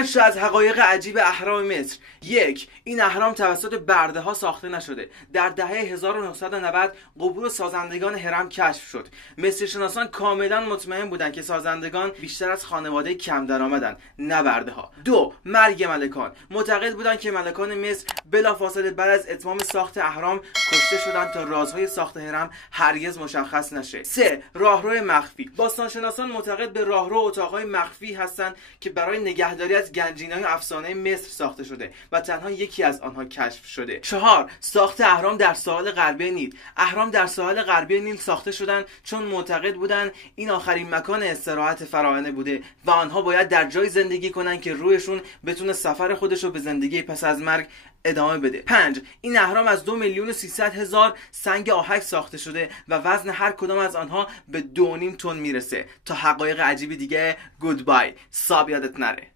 5 تا از حقایق عجیب اهرام مصر. 1. این اهرام توسط برده ها ساخته نشده. در دهه 1990 قبور سازندگان هرم کشف شد. مصری شناسان کاملا مطمئن بودند که سازندگان بیشتر از خانواده کم درآمدن، نه برده ها. 2. مرگ ملکان. معتقد بودند که ملکان مصر بلافاصله بعد از اتمام ساخت اهرام کشته شدند تا رازهای ساخت هرم هرگز مشخص نشه. 3. راهرو مخفی. باستانشناسان معتقد به راهرو اتاقهای مخفی هستند که برای نگهداری از گنجینه‌های افسانه مصر ساخته شده و تنها یکی از آنها کشف شده. 4. ساخت اهرام در ساحل غربی نیل. اهرام در ساحل غربی نیل ساخته شدند چون معتقد بودند این آخرین مکان استراحت فراعنه بوده و آنها باید در جای زندگی کنند که روحشون بتونه سفر خودش رو به زندگی پس از مرگ ادامه بده. 5. این اهرام از 2,300,000 سنگ آهک ساخته شده و وزن هر کدام از آنها به 2.5 تن میرسه. تا حقایق عجیبی دیگه، گودبای. ساب یادت نره.